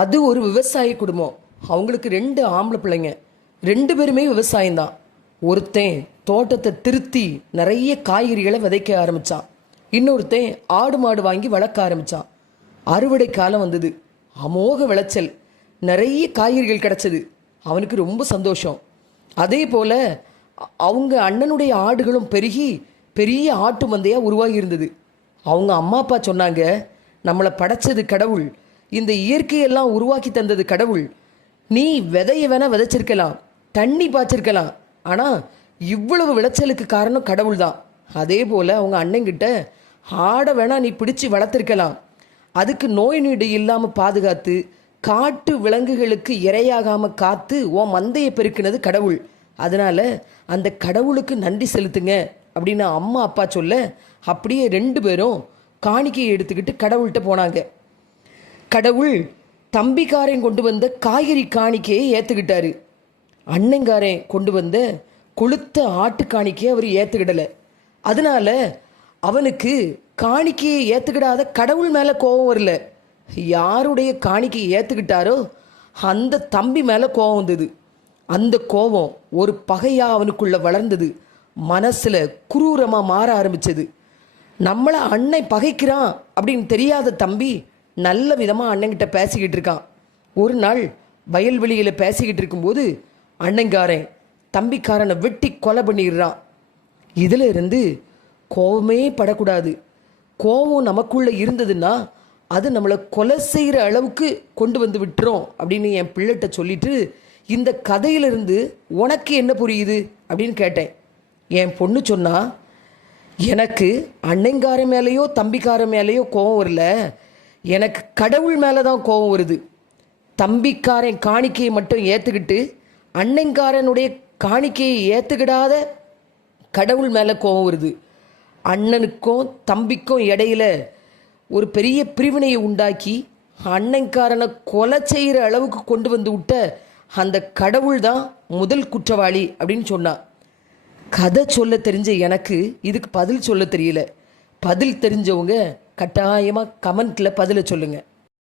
அது ஒரு விவசாய குடும்பம். அவங்களுக்கு 2 ஆம்பளை பிள்ளைங்க. 2 பேருமே விவசாயம்தான். ஒருத்தன் தோட்டத்தை திருத்தி நிறைய காய்கறிகளை விதைக்க ஆரம்பித்தான். இன்னொருத்தன் ஆடு மாடு வாங்கி வளர்க்க ஆரம்பித்தான். அறுவடை காலம் வந்தது. அமோக விளைச்சல், நிறைய காய்கறிகள் கிடச்சிது. அவனுக்கு ரொம்ப சந்தோஷம். அதே போல் அவங்க அண்ணனுடைய ஆடுகளும் பெருகி பெரிய ஆட்டு மந்தையாக உருவாகி இருந்தது. அவங்க அம்மா அப்பா சொன்னாங்க, நம்மளை படைச்சது கடவுள், இந்த இயற்கையெல்லாம் உருவாக்கி தந்தது கடவுள். நீ விதைய வேணா விதைச்சிருக்கலாம், தண்ணி பாய்ச்சிருக்கலாம், ஆனால் இவ்வளவு விளைச்சலுக்கு காரணம் கடவுள் தான். அதே போல் அவங்க அண்ணங்கிட்ட ஆடை வேணா நீ பிடிச்சி வளர்த்துருக்கலாம், அதுக்கு நோய் நொடி இல்லாமல் பாதுகாத்து காட்டு விலங்குகளுக்கு இரையாகாமல் காத்து உன் மந்தையை பெருக்கினது கடவுள். அதனால் அந்த கடவுளுக்கு நன்றி செலுத்துங்க அப்படின்னு அம்மா அப்பா சொல்ல, அப்படியே 2 பேரும் காணிக்கையை எடுத்துக்கிட்டு கடவுள்கிட்ட போனாங்க. கடவுள் தம்பிக்காரன் கொண்டு வந்த காய்கறி காணிக்கையை ஏற்றுக்கிட்டாரு. அண்ணங்காரன் கொண்டு வந்த கொளுத்த ஆட்டு காணிக்கையை அவர் ஏற்றுக்கிடலை. அதனால அவனுக்கு காணிக்கையை ஏற்றுக்கிடாத கடவுள் மேலே கோபம் வரல. யாருடைய காணிக்கையை ஏற்றுக்கிட்டாரோ அந்த தம்பி மேலே கோபம் வந்தது. அந்த கோபம் ஒரு பகையாக அவனுக்குள்ள வளர்ந்தது. மனசில் குரூரமாக மாற ஆரம்பிச்சது. நம்மளை அண்ணன் பகைக்கிறான் அப்படின்னு தெரியாத தம்பி நல்ல விதமாக அண்ணங்கிட்ட பேசிக்கிட்டு இருக்கான். ஒரு நாள் வயல்வெளியில் பேசிக்கிட்டு இருக்கும்போது அண்ணங்காரன் தம்பிக்காரனை வெட்டி கொலை பண்ணிடுறான். இதில் இருந்து கோபமே படக்கூடாது. கோபம் நமக்குள்ளே இருந்ததுன்னா அது நம்மளை கொலை செய்கிற அளவுக்கு கொண்டு வந்து விட்டுரும் அப்படின்னு என் பிள்ளைகிட்ட சொல்லிட்டு, இந்த கதையிலிருந்து உனக்கு என்ன புரியுது அப்படின்னு கேட்டேன். என் பொண்ணு சொன்னா, எனக்கு அண்ணங்காரன் மேலேயோ தம்பிக்காரன் மேலேயோ கோபம் வரல, எனக்கு கடவுள் மேலே தான் கோபம் வருது. தம்பிக்காரன் காணிக்கையை மட்டும் ஏற்றுக்கிட்டு அண்ணங்காரனுடைய காணிக்கையை ஏற்றுக்கிடாத கடவுள் மேலே கோபம் வருது. அண்ணனுக்கும் தம்பிக்கும் இடையில ஒரு பெரிய பிரிவினையை உண்டாக்கி அண்ணங்காரனை கொலை செய்கிற அளவுக்கு கொண்டு வந்து விட்ட அந்த கடவுள் தான் முதல் குற்றவாளி அப்படின்னு சொன்னான். கதை சொல்ல தெரிஞ்ச எனக்கு இதுக்கு பதில் சொல்ல தெரியல. பதில் தெரிஞ்சவங்க கட்டாயமாக கமெண்ட்டில் பதிலை சொல்லுங்கள்.